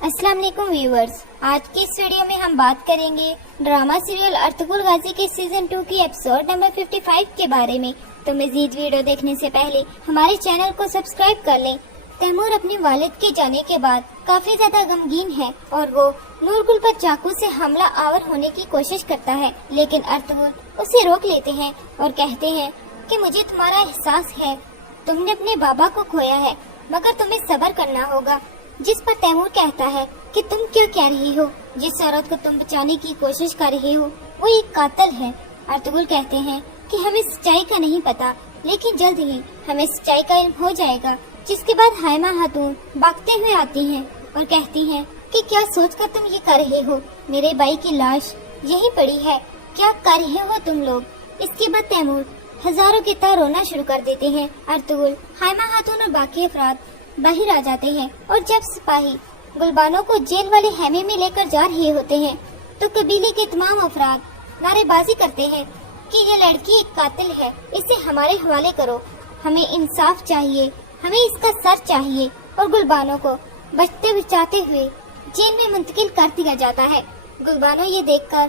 अस्सलाम वालेकुम व्यूअर्स, आज के इस वीडियो में हम बात करेंगे ड्रामा सीरियल अर्तुगरुल गाजी के सीजन 2 की एपिसोड नंबर 55 के बारे में। तो मजीद वीडियो देखने से पहले हमारे चैनल को सब्सक्राइब कर लें। तैमूर अपने वालिद के जाने के बाद काफी ज्यादा गमगीन है और वो नूरगुल पर चाकू से हमला आवर होने की कोशिश करता है, लेकिन अर्तुगरुल उसे रोक लेते हैं और कहते हैं कि मुझे तुम्हारा एहसास है, तुमने अपने बाबा को खोया है, मगर तुम्हें सब्र करना होगा। जिस पर तैमूर कहता है कि तुम क्या कह रही हो, जिस औरत को तुम बचाने की कोशिश कर रही हो वो एक कातिल है। अर्तुगरुल कहते हैं कि हमें सच्चाई का नहीं पता, लेकिन जल्द ही हमें सच्चाई का इल्म हो जाएगा। जिसके बाद हाइमा खातून भागते हुए आती हैं और कहती हैं कि क्या सोचकर तुम ये कर रहे हो, मेरे भाई की लाश यहीं पड़ी है, क्या कर रहे हो तुम लोग। इसके बाद तैमूर हजारों की तरह रोना शुरू कर देते हैं। अर्तुगरुल, हाइमा खातून और बाकी अफराद बाहर आ जाते हैं और जब सिपाही गुलबानो को जेल वाले हैमे में लेकर जा रहे होते हैं तो कबीले के तमाम अफराद नारेबाजी करते हैं कि ये लड़की एक कातिल है, इसे हमारे हवाले करो, हमें इंसाफ चाहिए, हमें इसका सर चाहिए। और गुलबानो को बचते बचाते हुए जेल में मुंतकिल कर दिया जाता है। गुलबानो ये देखकर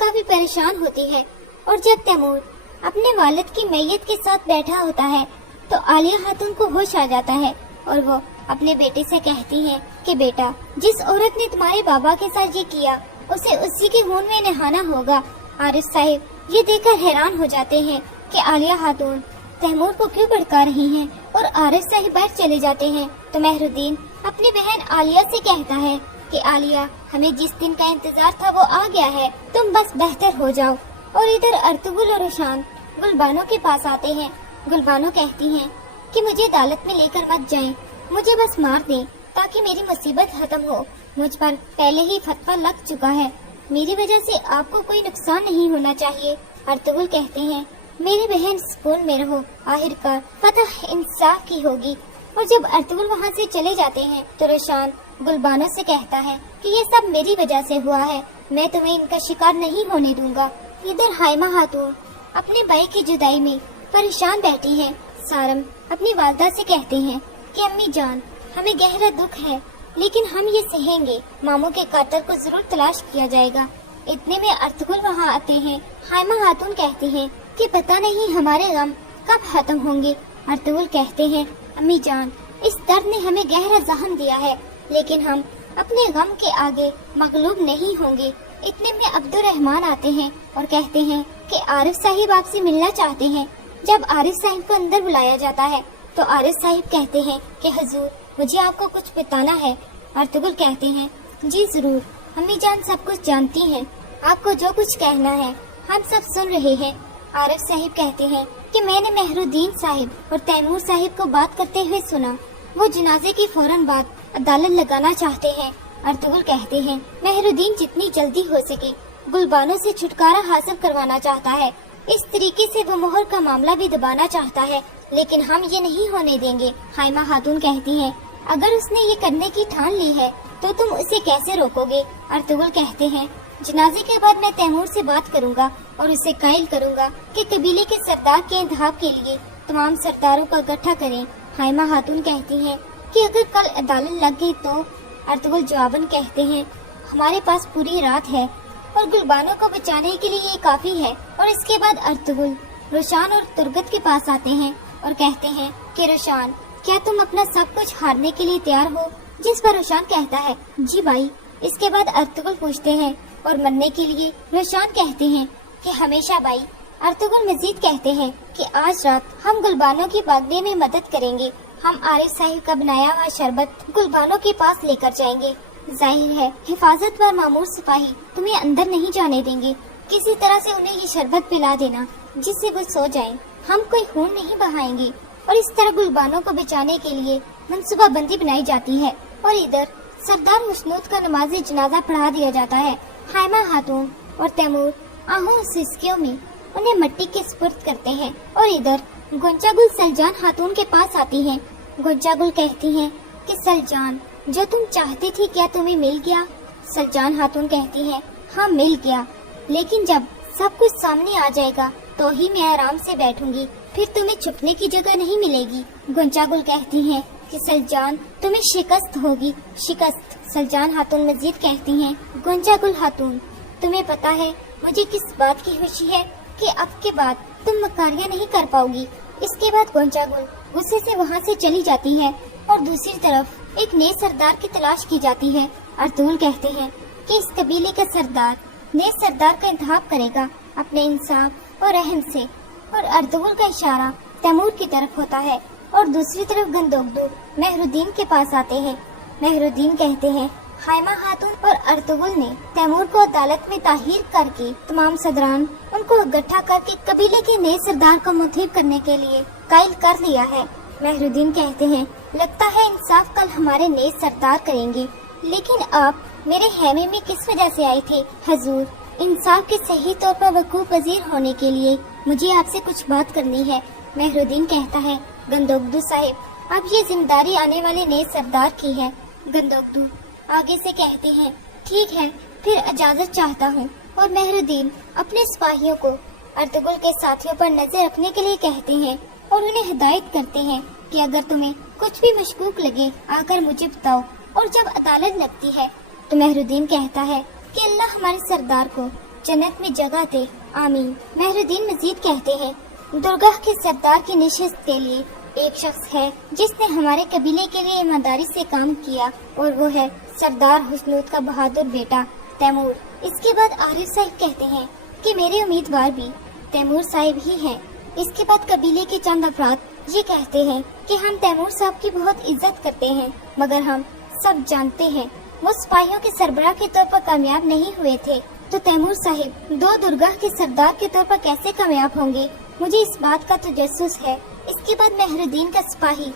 काफी परेशान होती है और जब तैमूर अपने वालिद की मैयत के साथ बैठा होता है तो आलिया खातून को होश आ जाता है और वो अपने बेटे से कहती है कि बेटा, जिस औरत ने तुम्हारे बाबा के साथ ये किया उसे उसी के खून में नहाना होगा। आरिफ साहिब ये देखकर हैरान हो जाते हैं कि आलिया खातून तैमूर को क्यों भड़का रही हैं और आरिफ साहिब बाहर चले जाते हैं तो मेहरुद्दीन अपनी बहन आलिया से कहता है कि आलिया, हमें जिस दिन का इंतजार था वो आ गया है, तुम बस बेहतर हो जाओ। और इधर अर्तुगरुल और रोशान गुलबानो के पास आते हैं। गुलबानो कहती हैं कि मुझे अदालत में लेकर मत जाएं, मुझे बस मार दें ताकि मेरी मुसीबत खत्म हो। मुझ पर पहले ही फतवा लग चुका है, मेरी वजह से आपको कोई नुकसान नहीं होना चाहिए। अर्तुगरुल कहते हैं मेरी बहन सुकून में रहो, आखिरकार फतह इंसाफ की होगी। और जब अर्तुगरुल वहाँ से चले जाते हैं तो रोशान गुलबानो से कहता है कि ये सब मेरी वजह से हुआ है, मैं तुम्हें इनका शिकार नहीं होने दूंगा। इधर हाइमा खातून अपने भाई की जुदाई में परेशान बैठी है। सारम अपनी वालदा से कहते हैं कि अम्मी जान, हमें गहरा दुख है लेकिन हम ये सहेंगे, मामू के कातिल को जरूर तलाश किया जाएगा। इतने में अर्तुगरुल वहाँ आते हैं। हाइमा खातून कहती हैं कि पता नहीं हमारे गम कब खत्म होंगे। अर्तुगरुल कहते हैं अम्मी जान, इस दर्द ने हमें गहरा जख्म दिया है लेकिन हम अपने गम के आगे मगलूब नहीं होंगे। इतने में अब्दुल रहमान आते हैं और कहते हैं कि आरिफ साहिब आपसे मिलना चाहते हैं। जब आरिफ साहिब को अंदर बुलाया जाता है तो आरिफ साहिब कहते हैं कि हुजूर, मुझे आपको कुछ बताना है। अर्तुगरुल कहते हैं जी जरूर, अम्मी जान सब कुछ जानती हैं, आपको जो कुछ कहना है हम सब सुन रहे हैं। आरिफ साहिब कहते हैं कि मैंने मेहरुद्दीन साहिब और तैमूर साहिब को बात करते हुए सुना, वो जनाजे की फौरन बाद अदालत लगाना चाहते हैं। अर्तुगरुल कहते हैं मेहरुद्दीन जितनी जल्दी हो सके गुलबानो से छुटकारा हासिल करवाना चाहता है, इस तरीके से वो मोहर का मामला भी दबाना चाहता है, लेकिन हम ये नहीं होने देंगे। हाइमा खातून कहती हैं अगर उसने ये करने की ठान ली है तो तुम उसे कैसे रोकोगे। अर्तुगरुल कहते हैं जनाजे के बाद मैं तैमूर से बात करूंगा और उसे कायल करूंगा कि कबीले के सरदार के इंतखाब के लिए तमाम सरदारों का इकट्ठा करें। हाइमा खातून कहती हैं कि अगर कल अदालत लग गई तो। अर्तुगरुल जवाबन कहते हैं हमारे पास पूरी रात है और गुलबानो को बचाने के लिए ये काफी है। और इसके बाद अर्तुगरुल रोशान और तुरगत के पास आते हैं और कहते हैं कि रोशान, क्या तुम अपना सब कुछ हारने के लिए तैयार हो। जिस पर रोशान कहता है जी भाई। इसके बाद अर्तुगरुल पूछते हैं और मरने के लिए रोशान कहते हैं कि हमेशा भाई। अर्तुगरुल मजीद कहते हैं कि आज रात हम गुलबानो की भागने में मदद करेंगे, हम आरिफ साहिब का बनाया हुआ शरबत गुलबानो के पास लेकर जाएंगे। जाहिर है हिफाजत व मामूर सिपाही तुम्हें अंदर नहीं जाने देंगे, किसी तरह से उन्हें ये शरबत पिला देना जिससे वो सो जाएं। हम कोई खून नहीं बहाएंगे। और इस तरह गुलबानो को बचाने के लिए मंसूबाबंदी बनाई जाती है। और इधर सरदार मुशनूद का नमाज जनाजा पढ़ा दिया जाता है। हाइमा खातून और तैमूर आहों सिस्कियों में उन्हें मिट्टी के सुपुर्द करते हैं। और इधर गुंजागुल सलजान खातून के पास आती हैं। गुंजागुल कहती हैं कि सलजान, जो तुम चाहती थी क्या तुम्हें मिल गया। सलजान खातून कहती हैं हाँ मिल गया, लेकिन जब सब कुछ सामने आ जाएगा तो ही मैं आराम से बैठूंगी, फिर तुम्हें छुपने की जगह नहीं मिलेगी। गुंजागुल कहती हैं कि सलजान तुम्हें शिकस्त होगी, शिकस्त। सलजान खातून मजीद कहती हैं, गोंजागुल खातून तुम्हें पता है मुझे किस बात की खुशी है कि अब के बाद तुम मकारियां नहीं कर पाओगी। इसके बाद गोंजागुल गुस्से से वहाँ से चली जाती है और दूसरी तरफ एक नए सरदार की तलाश की जाती है। अर्तुगरुल कहते हैं कि इस कबीले का सरदार नए सरदार का इंतखाब करेगा अपने इंसाफ और रहम से। और अर्तुगरुल का इशारा तैमूर की तरफ होता है और दूसरी तरफ गंदोगदू मेहरुद्दीन के पास आते हैं। मेहरुद्दीन कहते हैं, हाइमा खातून और अर्तुगरुल ने तैमूर को अदालत में ताहीर करके तमाम सदरान उनको इकट्ठा करके कबीले के नए सरदार को मुंतखब करने के लिए कायल कर लिया है। मेहरुद्दीन कहते हैं, लगता है इंसाफ कल हमारे नए सरदार करेंगे, लेकिन आप मेरे हैमे में किस वजह से आए थे? हजूर, इंसाफ के सही तौर पर वकूफ पजीर होने के लिए मुझे आपसे कुछ बात करनी है। मेहरुद्दीन कहता है, गंदोगदू साहिब, अब ये जिम्मेदारी आने वाले नए सरदार की है। गंदोगदू आगे से कहते हैं, ठीक है, फिर इजाजत चाहता हूँ। और मेहरुद्दीन अपने सिपाहियों को अर्तुगरुल के साथियों पर नजर रखने के लिए कहते हैं और उन्हें हिदायत करते हैं कि अगर तुम्हें कुछ भी मशकूक लगे आकर मुझे बताओ। और जब अदालत लगती है तो मेहरुद्दीन कहता है कि अल्लाह हमारे सरदार को जन्नत में जगह दे, आमीन। मेहरुद्दीन मजीद कहते हैं, दुर्गाह के सरदार की निशिस्त के लिए एक शख्स है जिसने हमारे कबीले के लिए ईमानदारी से काम किया और वो है सरदार हुस्नूद का बहादुर बेटा तैमूर। इसके बाद आरिफ साहिब कहते हैं कि मेरे उम्मीदवार भी तैमूर साहिब ही हैं। इसके बाद कबीले के चंद अफराद ये कहते हैं कि हम तैमूर साहब की बहुत इज्जत करते हैं, मगर हम सब जानते हैं वो सिपाहियों के सरबराह के तौर पर कामयाब नहीं हुए थे, तो तैमूर साहिब दो दुर्गाह के सरदार के तौर पर कैसे कामयाब होंगे? मुझे इस बात का तजस्सुस है। इसके बाद मेहरुद्दीन का सिपाही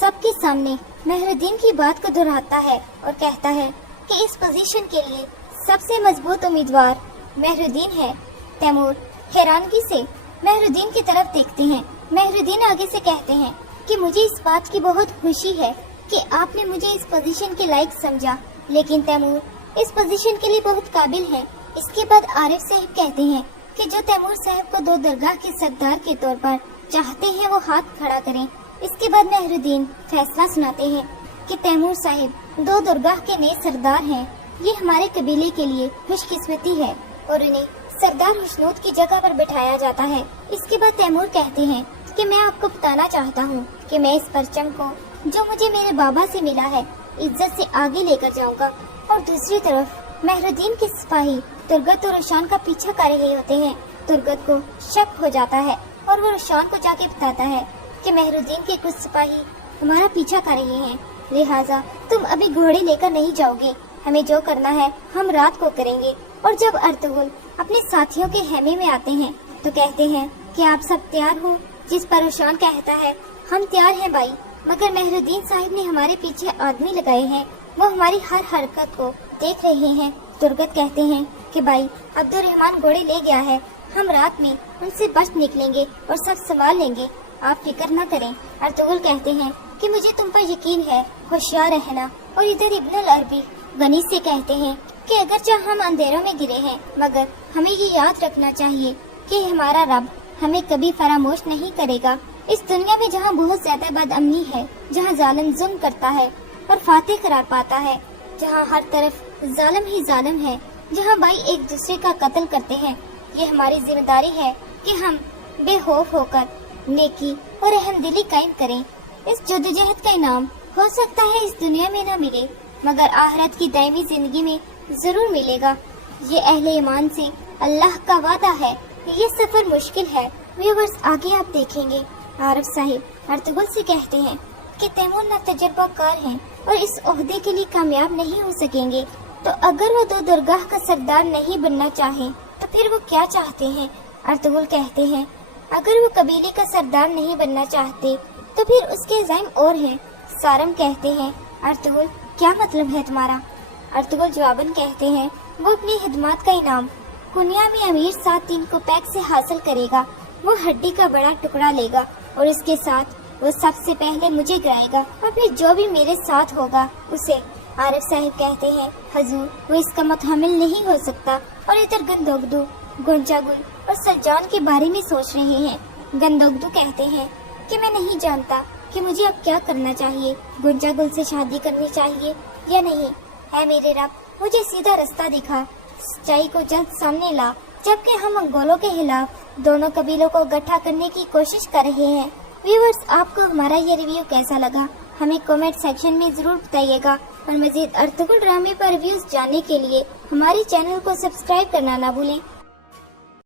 सबके सामने मेहरुद्दीन की बात को दोहराता है और कहता है कि इस पोजीशन के लिए सबसे मजबूत उम्मीदवार मेहरुद्दीन है। तैमूर हैरानगी से मेहरुद्दीन की तरफ देखते हैं। मेहरुद्दीन आगे से कहते हैं कि मुझे इस बात की बहुत खुशी है कि आपने मुझे इस पोजीशन के लायक समझा, लेकिन तैमूर इस पोजीशन के लिए बहुत काबिल है। इसके बाद आरिफ साहिब कहते हैं कि जो तैमूर साहब को दो दरगाह के सरदार के तौर पर चाहते हैं वो हाथ खड़ा करें। इसके बाद मेहरुद्दीन फैसला सुनाते हैं कि तैमूर साहिब दो दरगाह के नए सरदार हैं। ये हमारे कबीले के लिए खुशकिस्मती है और उन्हें सरदार हुस्नूद की जगह पर बिठाया जाता है। इसके बाद तैमूर कहते हैं कि मैं आपको बताना चाहता हूँ कि मैं इस परचम को जो मुझे मेरे बाबा से मिला है इज्जत से आगे लेकर जाऊंगा। और दूसरी तरफ मेहरुद्दीन के सिपाही तुर्गत और रोशान का पीछा कर रहे होते हैं। तुर्गत को शक हो जाता है और वो रोशान को जाके बताता है कि मेहरुद्दीन के कुछ सिपाही हमारा पीछा कर रहे हैं, लिहाजा तुम अभी घोड़े लेकर नहीं जाओगे, हमें जो करना है हम रात को करेंगे। और जब अर्तुगरुल अपने साथियों के हेमे में आते हैं तो कहते हैं कि आप सब तैयार हो? जिस पर रोशान कहता है, हम तैयार हैं भाई, मगर मेहरुद्दीन साहिब ने हमारे पीछे आदमी लगाए हैं, वो हमारी हर हरकत को देख रहे हैं। तुर्गत कहते हैं कि भाई अब्दुल रहमान घोड़े ले गया है, हम रात में उनसे बच निकलेंगे और सब संभाल लेंगे, आप फिक्र न करें। अर्तुगरुल कहते हैं कि मुझे तुम पर यकीन है, होशियार रहना। और इधर इब्न अल अरबी गनी से कहते हैं कि अगरचे हम अंधेरों में गिरे हैं, मगर हमें ये याद रखना चाहिए कि हमारा रब हमें कभी फरामोश नहीं करेगा। इस दुनिया में जहाँ बहुत ज्यादा बदअमनी है, जहाँ जालिम जुल्म करता है और फातेह करार पाता है, जहाँ हर तरफ जालिम ही जालिम है, जहाँ भाई एक दूसरे का कत्ल करते हैं, ये हमारी जिम्मेदारी है कि हम बेखौफ होकर नेकी और रहमदिली कायम करें। इस जद्दोजहद का इनाम हो सकता है इस दुनिया में न मिले, मगर आखिरत की दायमी जिंदगी में जरूर मिलेगा। ये अहले ईमान से अल्लाह का वादा है। ये सफर मुश्किल है, व्यूअर्स आगे आप देखेंगे। आरिफ साहिब अर्तुगरुल से कहते हैं कि तैमूर ना तजर्बाकार हैं और इस ओहदे के लिए कामयाब नहीं हो सकेंगे, तो अगर वो दो दरगाह का सरदार नहीं बनना चाहे तो फिर वो क्या चाहते हैं? अर्तुगरुल कहते हैं अगर वो कबीले का सरदार नहीं बनना चाहते तो फिर उसके इल्जाम और हैं। सारम कहते हैं अर्तुगरुल क्या मतलब है तुम्हारा? अर्तुगरुल जवाबन कहते हैं वो अपनी खिदमत का इनाम कुनिया में अमीर 7 दिन को पैक से हासिल करेगा। वो हड्डी का बड़ा टुकड़ा लेगा और इसके साथ वो सबसे पहले मुझे गिराएगा और फिर जो भी मेरे साथ होगा उसे। आरिफ साहिब कहते हैं हजूर वो इसका मुतहम्मिल नहीं हो सकता। और इधर गंदोगदू गोंजागुल और सलजान के बारे में सोच रहे हैं। गंदोगदू कहते हैं कि मैं नहीं जानता کہ مجھے اب کیا کرنا چاہیے، گنجا گل سے شادی کرنی چاہیے یا نہیں۔ اے میرے رب، مجھے سیدھا رستہ دکھا، سچائی کو جلد سامنے لا، جبکہ ہم منگولوں کے خلاف دونوں قبیلوں کو اکٹھا کرنے کی کوشش کر رہے ہیں۔ ویورز، آپ کو ہمارا یہ ریویو کیسا لگا ہمیں کامنٹ سیکشن میں ضرور بتائیے گا، اور مزید ارطغرل ڈرامے پر ریویوز جاننے کے لیے ہمارے چینل کو سبسکرائب کرنا نہ بھولیں۔